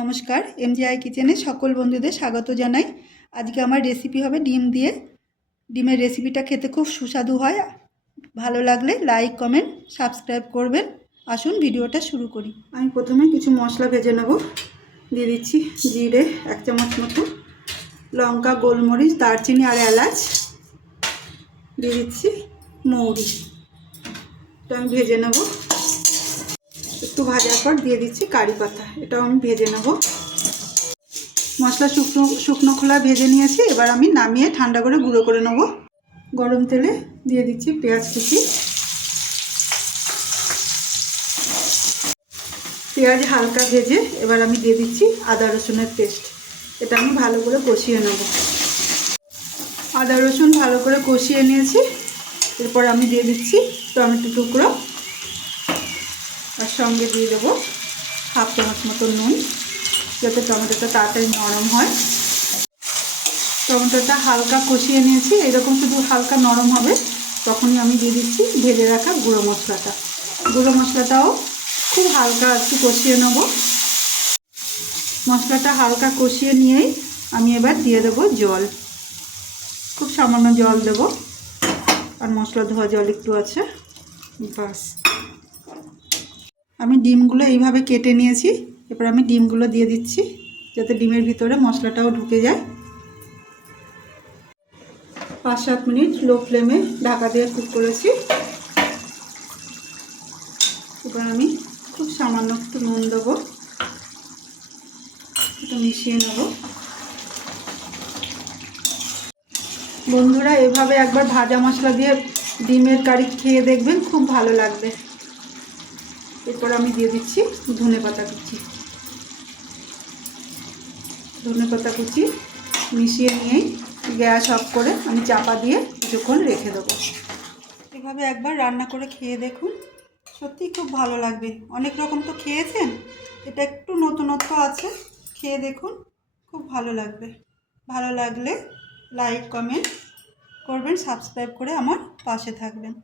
নমস্কার, এমজিআই কিচেনে সকল বন্ধুদের স্বাগত জানাই। আজকে আমার রেসিপি হবে ডিম দিয়ে। ডিমের রেসিপিটা খেতে খুব সুস্বাদু হয়। ভালো লাগলে লাইক, কমেন্ট, সাবস্ক্রাইব করবেন। আসুন ভিডিওটা শুরু করি। আমি প্রথমে কিছু মশলা ভেজে নেব। দিয়ে দিচ্ছি জিরে 1 চামচ মতো, লঙ্কা, গোলমরিচ, দারচিনি আর এলাচ। দিয়ে দিচ্ছি মৌরি। তো আমি ভেজে নেব। একটু ভাজার পর দিয়ে দিচ্ছি কারি পাতা, এটাও আমি ভেজে নেব। মশলা শুকনো খোলা ভেজে নিয়েছি। এবার আমি নামিয়ে ঠান্ডা করে গুঁড়ো করে নেব। গরম তেলে দিয়ে দিচ্ছি পেঁয়াজ কুচি। পেঁয়াজ হালকা ভেজে এবার আমি দিয়ে দিচ্ছি আদা রসুনের পেস্ট। এটা আমি ভালো করে কষিয়ে নেব। আদা রসুন ভালো করে কষিয়ে নিয়েছি। এরপর আমি দিয়ে দিচ্ছি টমেটো টুকরো, আর সঙ্গে দিয়ে দেবো 1/2 চামচ মতো নুন, যাতে টমেটোটা তাড়াতাড়ি নরম হয়। টমেটোটা হালকা কষিয়ে নিয়েছি। এরকম শুধু হালকা নরম হবে তখনই আমি দিয়ে দিচ্ছি ভেজে রাখা গুঁড়ো মশলাটা। গুঁড়ো মশলাটাও খুব হালকা একটু কষিয়ে নেব। মশলাটা হালকা কষিয়ে নিয়েই আমি এবার দিয়ে দেবো জল। খুব সামান্য জল দেব, আর মশলা ধোয়া জল একটু আছে, বাস। আমি ডিমগুলো এইভাবে কেটে নিয়েছি। এবার আমি ডিমগুলো দিয়ে দিচ্ছি, যাতে ডিমের ভিতরে মশলাটাও ঢুকে যায়। 5-7 মিনিট লো ফ্লেমে ঢাকা দিয়ে কুক করেছি। এবার আমি খুব সামান্য একটু নুন দেবো, একটু মিশিয়ে নেব। বন্ধুরা, এভাবে একবার ভাজা মশলা দিয়ে ডিমের কারি খেয়ে দেখবেন, খুব ভালো লাগবে। এরপর আমি দিয়ে দিচ্ছি ধনেপাতা কুচি। ধনেপাতা কুচি মিশিয়ে নিয়েই গ্যাস অফ করে আমি চাপা দিয়ে কিছুক্ষণ রেখে দেবো। এভাবে একবার রান্না করে খেয়ে দেখুন, সত্যিই খুব ভালো লাগবে। অনেক রকম তো খেয়েছেন, এটা একটু নতুনত্ব আছে। খেয়ে দেখুন, খুব ভালো লাগবে। ভালো লাগলে লাইক, কমেন্ট করবেন, সাবস্ক্রাইব করে আমার পাশে থাকবেন।